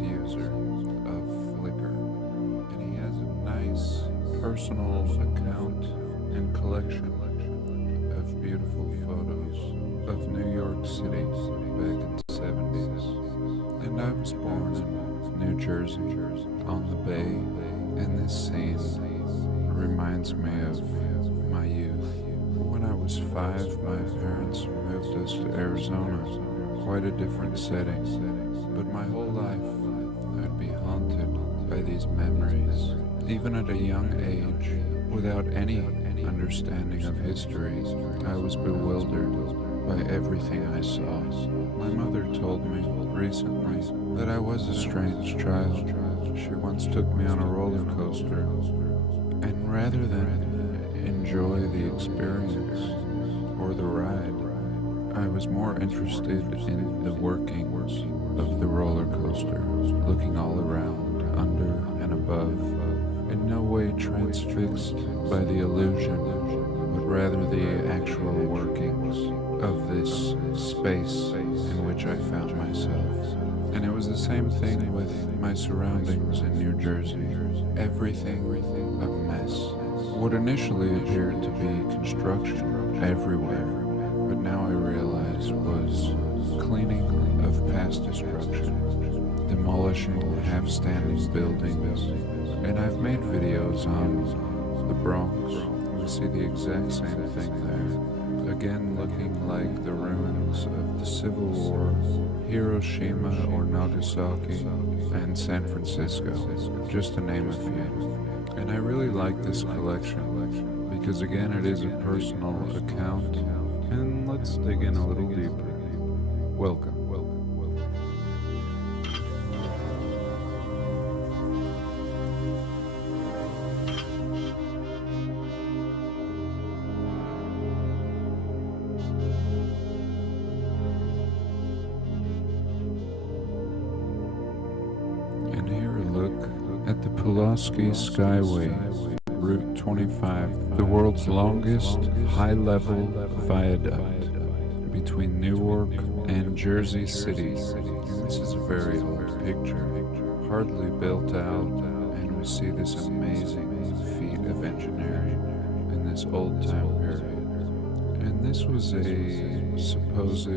famous user of Flickr, and he has a nice personal account and collection of beautiful photos of New York City back in the 70s. And I was born in New Jersey on the Bay, and this scene reminds me of my youth. When I was 5, my parents moved us to Arizona, quite a different setting, but my whole life I'd be haunted by these memories. Even at a young age, without any understanding of history, I was bewildered by everything I saw. My mother told me recently that I was a strange child. She once took me on a roller coaster, and rather than enjoy the experience or the ride, I was more interested in the workings of the roller coaster, looking all around, under and above, in no way transfixed by the illusion, but rather the actual workings of this space in which I found myself. And it was the same thing with my surroundings in New Jersey. Everything a mess. What initially appeared to be construction everywhere, but now I realize was cleaning of past destruction, demolishing half-standing buildings. And I've made videos on the Bronx. We see the exact same thing there. Again, looking like the ruins of the Civil War, Hiroshima or Nagasaki, and San Francisco, just to name a few. And I really like this collection because, again, it is a personal account. And let's dig in a little deeper. Welcome. And here a look at the Pulaski Skyway, Route 25, the world's longest high-level viaduct between Newark and Jersey City. And this is a very old picture, hardly built out, and we see this amazing feat of engineering in this old-time period. And this was a supposed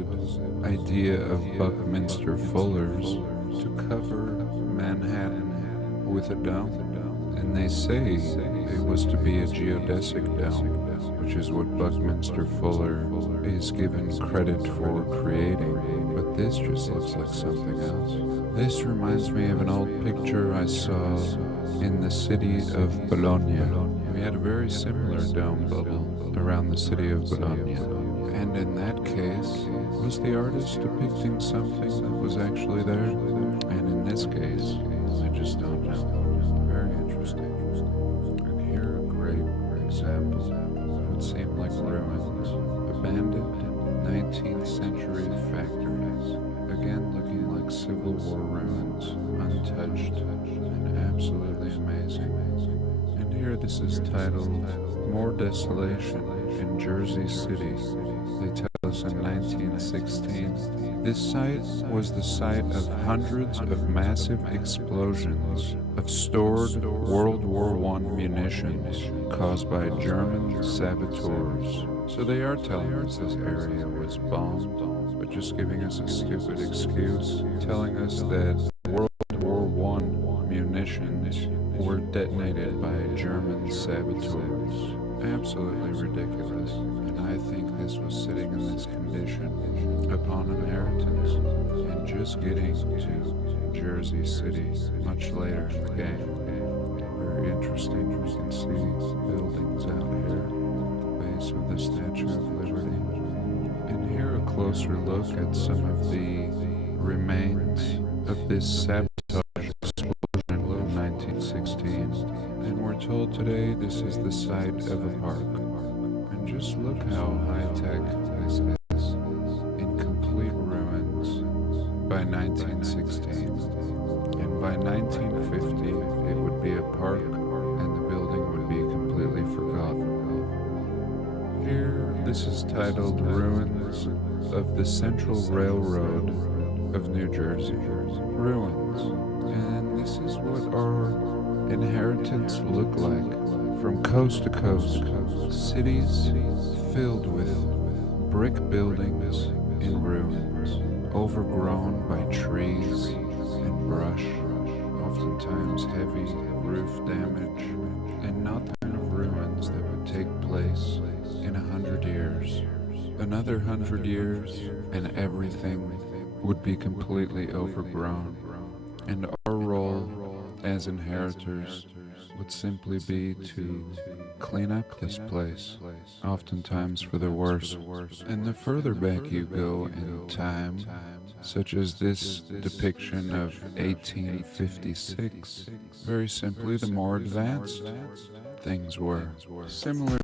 idea of Buckminster Fuller's to cover Manhattan with a dome. And they say it was to be a geodesic dome, which is what Buckminster Fuller is given credit for creating. But this just looks like something else. This reminds me of an old picture I saw in the city of Bologna. We had a very similar dome bubble around the city of Bologna. And in that case, was the artist depicting something that was actually there? And in this case, I just don't know. Very interesting. And here a great example of what seem like ruins. Abandoned 19th century factories. Again, looking like Civil War ruins, untouched and absolutely amazing. And here this is titled More Desolation in Jersey City. They tell us in 1916, this site was the site of hundreds of massive explosions of stored World War I munitions caused by German saboteurs. So they are telling us this area was bombed, but just giving us a stupid excuse, telling us that World War I munitions were detonated by German saboteurs. Absolutely ridiculous. And I think this was sitting in this condition upon inheritance and just getting to Jersey City much later in the game. Very interesting. We can see buildings out here, the base of the Statue of Liberty. And here a closer look at some of the remains of this sabotage explosion in 1916. And we're told today this is the site of a park. And just look how high-tech this is, in complete ruins by 1916. And by 1950, it would be a park and the building would be completely forgotten. Here, this is titled Ruins of the Central Railroad of New Jersey. Ruins. And this is what our inheritance look like. From coast to coast, cities filled with brick buildings in ruins, overgrown by trees and brush, oftentimes heavy roof damage, and not the kind of ruins that would take place in 100 years. Another 100 years, and everything would be completely overgrown, and our role as inheritors would simply be to clean up this place, oftentimes for the worse. And the further back you go in time, such as this depiction of 1856, very simply, the more advanced things were. Similar